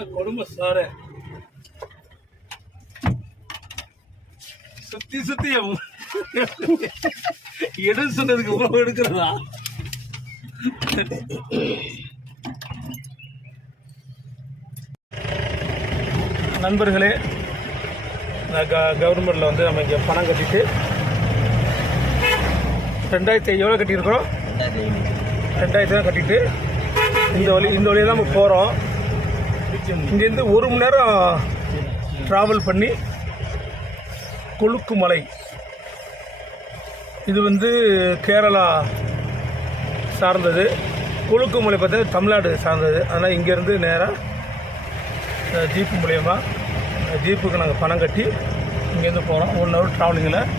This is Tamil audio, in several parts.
என்ன கொடுமை சார. சுத்தி சுத்தி எடு சொன்னதுக்கு உணவு எடுக்கிறதா? நண்பர்களே கவர்மெண்ட்டில் வந்து நம்ம இங்கே பணம் கட்டிட்டு ரெண்டாயிரத்தி எவ்வளோ கட்டியிருக்கிறோம். ரெண்டாயிரத்தி தான் கட்டிட்டு இந்த வழி இந்த வழியாக தான் நம்ம போகிறோம் இங்கேருந்து ஒரு மணி நேரம் ட்ராவல் பண்ணி கொழுக்குமலை. இது வந்து கேரளா சார்ந்தது. கொழுக்குமலை பார்த்தா தமிழ்நாடு சார்ந்தது. ஆனால் இங்கேருந்து நேராக ஜீப்பு மூலயமா ஜீப்புக்கு நாங்கள் பணம் கட்டி இங்கேருந்து போகிறோம் ஒன் ஹவர் ட்ராவலிங்கில்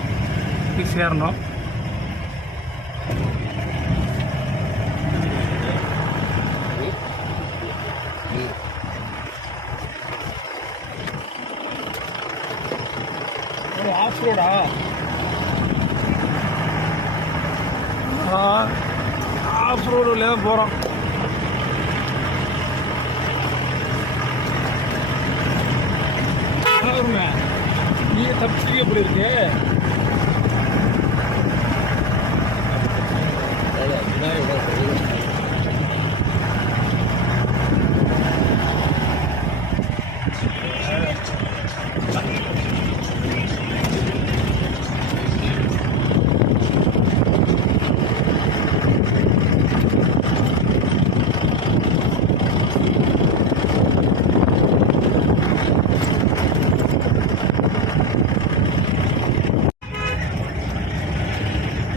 போய் சேரணும் ஆஃப் ரோடா ஆஃப் ரோடில் தான் போகிறோம் நீங்கள் தப்பிச்சிக்க எப்படி இருக்கு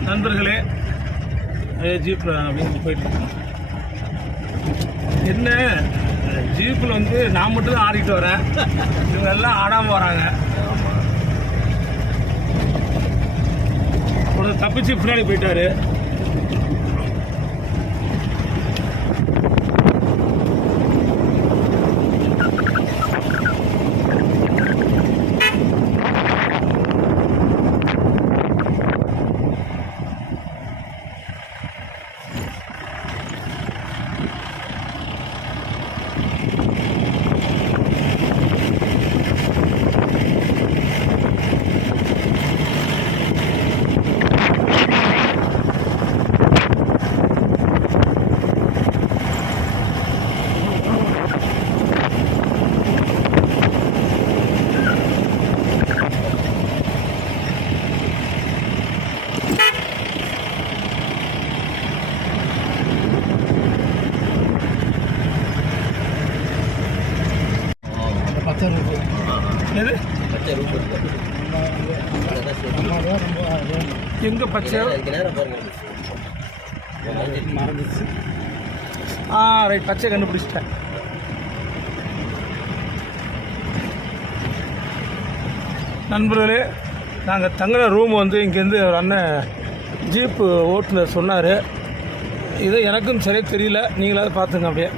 நண்பர்களே ஜீப்பில் அப்படின்னு போயிட்டுருக்கோம் என்ன? ஜீப்பில் வந்து நான் மட்டும் தான் ஆடிட்டு வரேன். இவங்க எல்லாம் ஆடாமல் வராங்க. ஒரு தப்பிச்சு பின்னாடி போயிட்டாரு பத்து ரூபாய் எது பச்சை ரூம் இருக்கு அதான் சரி. எங்கே பச்சை அதுக்கு நேரம் பாருங்க மறந்துச்சு ஆ ரைட் பச்சை கண்டுபிடிச்சிட்டேன். நண்பர்களே நாங்கள் தங்குற ரூம் வந்து இங்கேருந்து ஒரு அண்ணன் ஜீப்பு ஓட்டுநர் சொன்னார். இது எனக்கும் சரியாக தெரியல. நீங்களாவது பார்த்துங்க அப்படியே.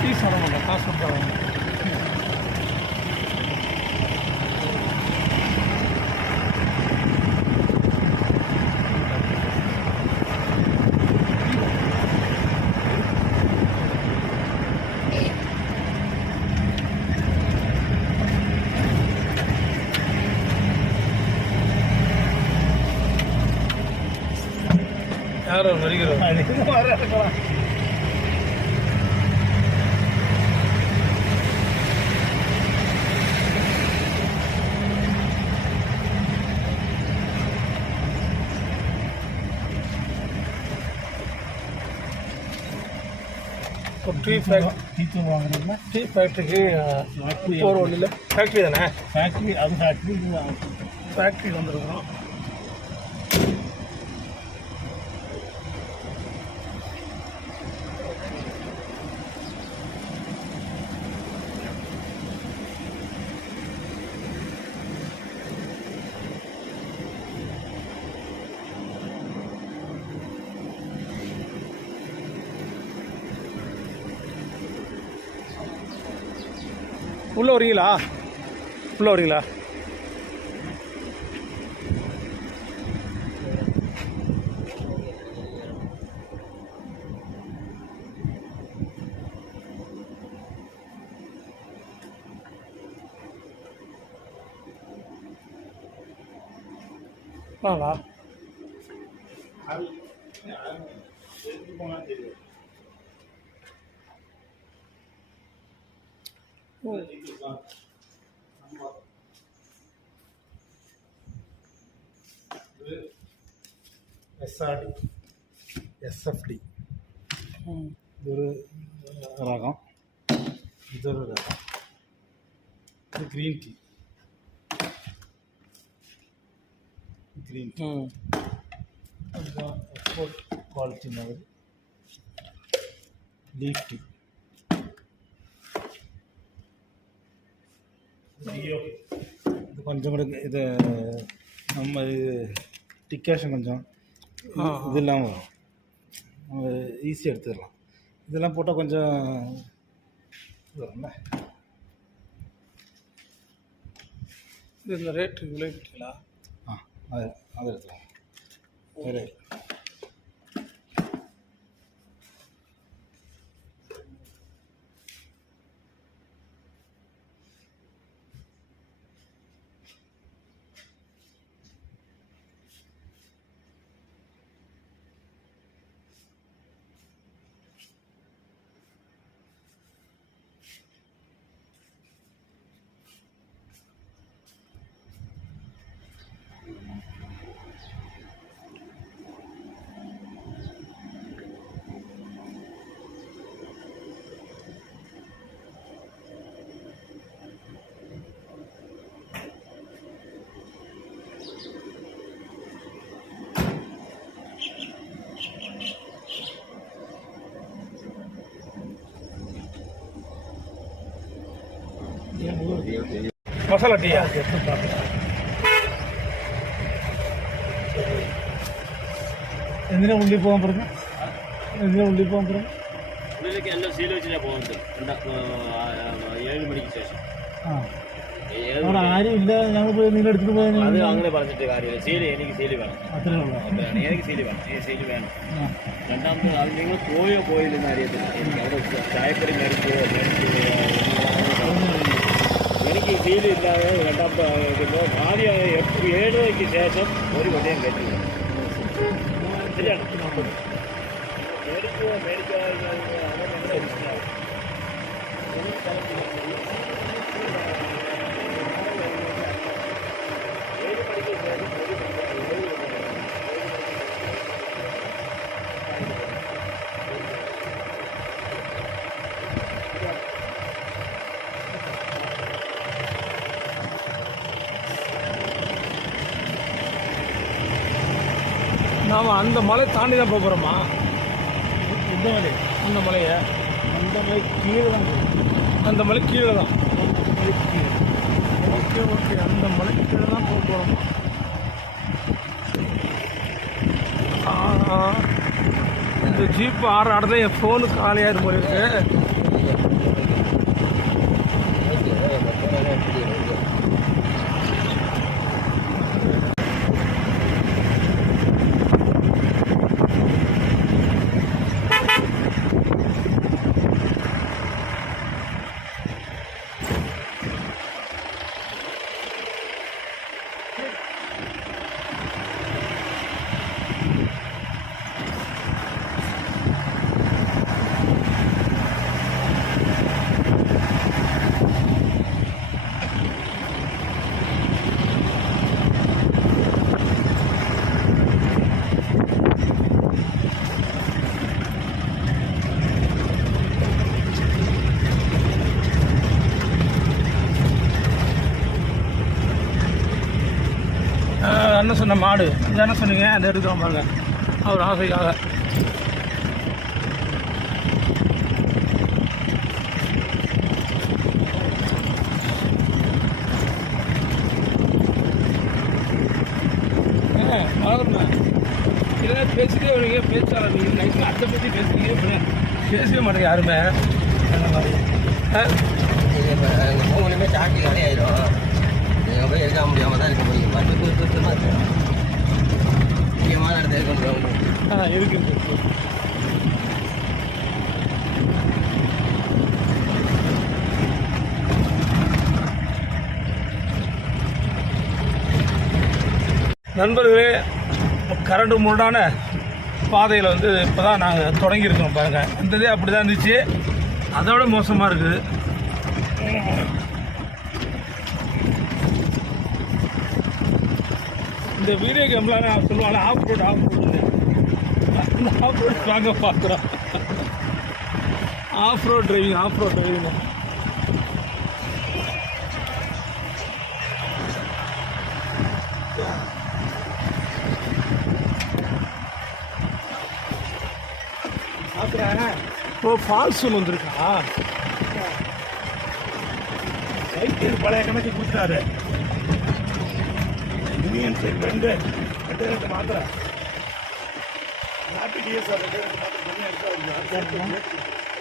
டீ சாப்பிட மாட்டேன் காசு கொடுத்து யாரோ வருகிறோம் இப்போ டீ ஃபேக்ட்ரி டீச்சர் வாங்குறீங்களா டீ ஃபேக்ட்ரிக்கு போகிற வழியில் ஃபேக்ட்ரி தானே? ஃபேக்ட்ரி அது ஃபேக்ட்ரி ஃபேக்ட்ரி வந்துருக்கோம் உள்ளே வரீங்களா உள்ளே வரீங்களா வாங்களா தெரியும் எஸ்ஆர்டி எஸ்எஃப்டி இது ஒரு ரகம் இது ஒரு ரகம் இது க்ரீன் டீ க்ரீன் டீ ம் அதுதான் எக்ஸ்போர்ட் குவாலிட்டி மாதிரி லீஃப் டீ இது கொஞ்சம் கூட இது நம்ம இது டிக்காஷன் கொஞ்சம். இது- இல்லாமல் வரும். ஈஸியாக எடுத்துடலாம் இதெல்லாம் போட்டால் கொஞ்சம் இது வரும்ல. இந்த ரேட்டு இவ்வளோ விற்கலா ஆ அது அதை எடுத்துக்கலாம். வேறு മസാല ടീയാ എന്തിനാ ഉള്ളിൽ പോകാൻ പറഞ്ഞു? എന്തിനാ ഉള്ളിൽ പോകാൻ പറഞ്ഞു? ഉള്ളിലേക്ക് എല്ലാം ശീലിച്ചിട്ടാണ് പോകുന്നത് ഏഴ് മണിക്ക് ശേഷം. ആ. അവിടെ ആരും ഇല്ല ഞങ്ങൾ പോയി നിങ്ങൾ എടുത്തിട്ട് പോയാൽ അത് അങ്ങനെ പറഞ്ഞിട്ട് കാര്യമില്ല. ശീലി എനിക്ക് ശീലി വേണം. അത്രേ ഉള്ളൂ. എനിക്ക് ശീലി വേണം. ഈ ശീലി വേണം. രണ്ടാമത് അത് നിങ്ങൾ പോയോ പോയില്ലെന്ന് അറിയത്തില്ല. എനിക്ക് അവിടെ ചായക്കറി മേടിക്കുകയോ മേടിക്കുകയോ എനിക്ക് സീല് ഇല്ലാതെ രണ്ടാമത്തെ ആകുമ്പോൾ ആദ്യം എട്ട് ഏഴ് മണിക്ക് ശേഷം ഒരു വണ്ടിയും കയറ്റില്ല ശരിയാണ് മേടിക്കുകയോ മേടിക്കുകയോ അത് நாம் அந்த மலை தாண்டி தான் போக போகிறோமா இந்த மாதிரி அந்த மலையை. அந்த மாதிரி கீழே தான். அந்த மலை கீழே தான். அந்த மாதிரி கீழே ஓகே ஓகே. அந்த மலை கீழே தான் போக போகிறோமா இந்த ஜீப் ஆற ஆடுறது என் ஃபோனு காலியாக இருக்கும் இருக்கு. அண்ணன் சொன்ன மாடு. இதானே சொன்னீங்க? அந்த எடுக்கிறோம் பாருங்க. அவர் ஆசைக்காக. இதெல்லாம் பேசிட்டே வருவீங்க பேச்சாளர் நைட்டில் அதை பற்றி பேசுறீங்க பேசவே மாட்டேங்க யாருமே. அந்த மாதிரி. ஆ? இது இப்போ எங்கள் மூணுமே சாட்டி கடையாயிடும் நீங்கள் போய் எடுக்க முடியாமல் தான் இருக்க முடியும். மற்ற சுத்தமாக இருக்கும் முக்கியமான இடத்துல இருக்க முடியும் இருக்கு நண்பர்களே கரண்டு முரடான பாதையில் வந்து இப்போ தான் நாங்கள் தொடங்கியிருக்கோம் பாருங்கள் வந்ததே அப்படி தான் இருந்துச்சு. அதோட மோசமாக இருக்குது. இந்த வீடியோ கேம்லாம் நான் சொல்லுவாங்க ஆஃப் ரோடு ஆஃப் ரோடு அந்த ஆஃப் ரோடு வாங்க பார்க்குறோம் off road driving off road driving ஓ ஃபால்ஸ் ஒன்று வந்திருக்கா? சைக்கிள் பழைய கணக்கு கொடுத்தாரு யூனியன் சைக்கிள் ரெண்டு ரெண்டு மாத்திரை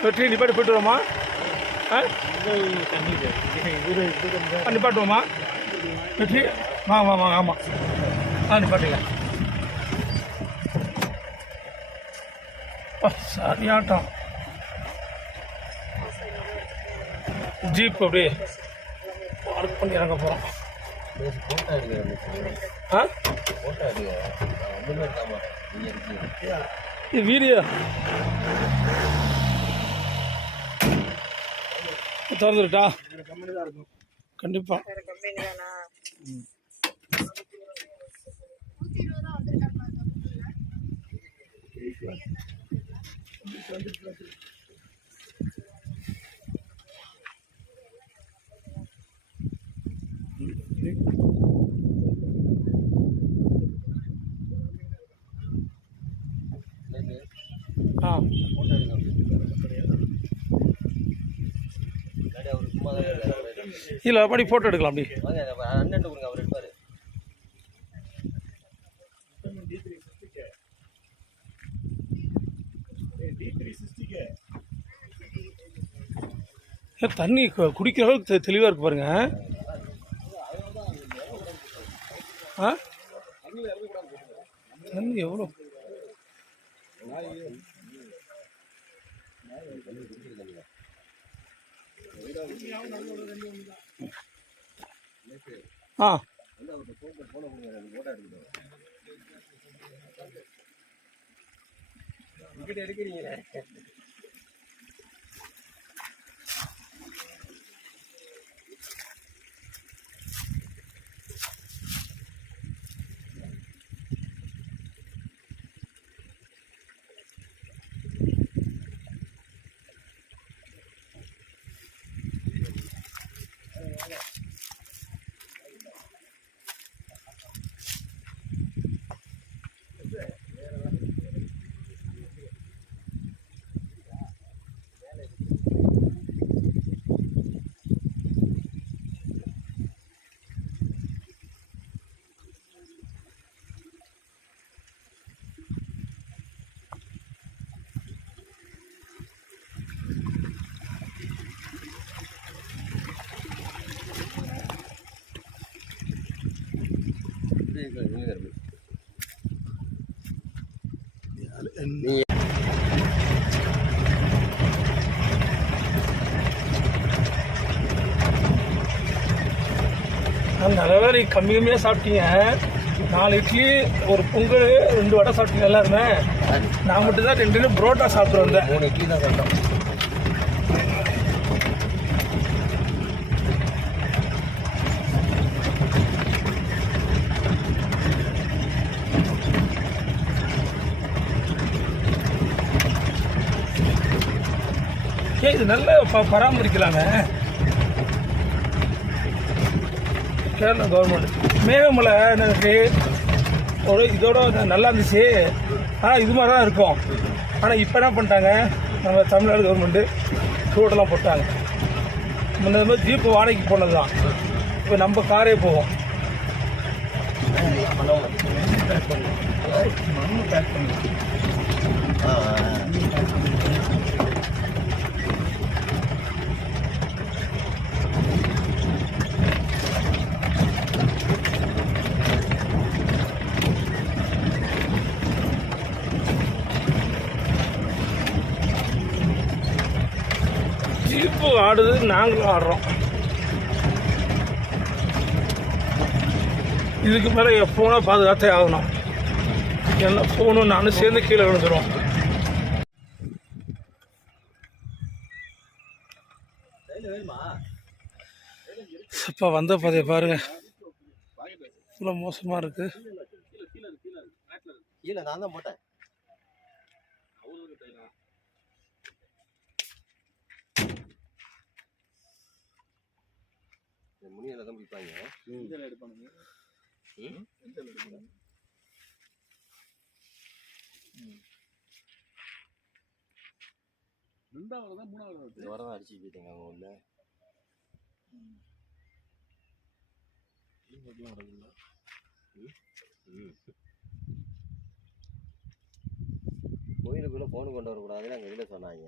வெற்றி நிப்பாட்டி போயிட்டு வரோமா நிப்பாட்டுவோமா? வெற்றி? வாங்க வாங்க வாங்க ஆமாம் ஆ நிப்பாட்டுங்க. சரியாட்டம் ஜீப் அப்படியே பார்க் பண்ணி இறங்க போகிறோம் இது வீடியோ. திறந்துருட்டா? கண்டிப்பாக ஆ ஃபோட்டோ எடுக்க முன்னாடி அவர் சும்மா இல்லை படி ஃபோட்டோ எடுக்கலாம் அப்படி. அண்ணன் கொடுங்க அவர் எடுப்பார் ஏன் தண்ணி கு- குடிக்கிற அளவுக்கு தெ- தெளிவா இருக்கு பாருங்க. ஆ? தண்ணி எவ்வளோ டிக்கெட் எடுக்கிறீங்களே? நல்ல வேலை கம்மி கம்மியாக சாப்பிட்டீங்க. நாலு இட்லி ஒரு பொங்கல் ரெண்டு வடை சாப்பிட்டீங்க எல்லாருமே. நான் மட்டும் தான் ரெண்டு ரெண்டு புரோட்டா சாப்பிட்டு வந்தேன் மூணு இட்லி தான் சாப்பிட்டேன் இது நல்லா ப பராமரிக்கலாங்க கேரளா கவர்மெண்ட் மேகமலை எனக்கு ஒரு இதோட நல்லா இருந்துச்சு. ஆனால் இது மாதிரி தான் இருக்கும். ஆனால் இப்போ என்ன பண்ணிட்டாங்க? நம்ம தமிழ்நாடு கவர்மெண்ட்டு ரோடெல்லாம் போட்டாங்க. முன்ன மாதிரி ஜீப்பு வாடகைக்கு போனது தான் இப்போ நம்ம காரே போவோம். மண்ணு பேக் பண்ணி ஆடுது நாங்களும் ஆடுறோம் இதுக்கு மேலே என் ஃபோனை பாதுகாத்தே ஆகணும் என்ன ஃபோனும் நானும் சேர்ந்து கீழே விழுந்துடும் இப்போ வந்த பாதையை பாருங்க இவ்வளோ மோசமாக இருக்குது கீழே நான் தான் போட்டேன் முனியில தான் பிடிப்பாங்க. ம்? இந்த வாரம் தான் அடிச்சு போயிட்டாங்க அவங்க உள்ள. ம். கோயிலுக்குள்ள ஃபோன் கொண்டு வரக்கூடாதுன்னு அங்கே இதில் சொன்னாங்க.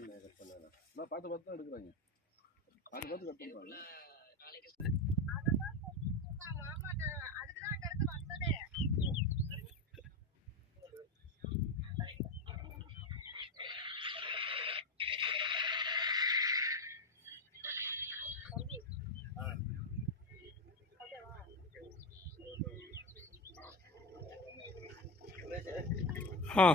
பண்ணிருக்காங்க பார்த்து பார்த்து தான் எடுக்கிறாங்க. பார்த்து பார்த்து கட் பண்ணுறாங்க ஆ.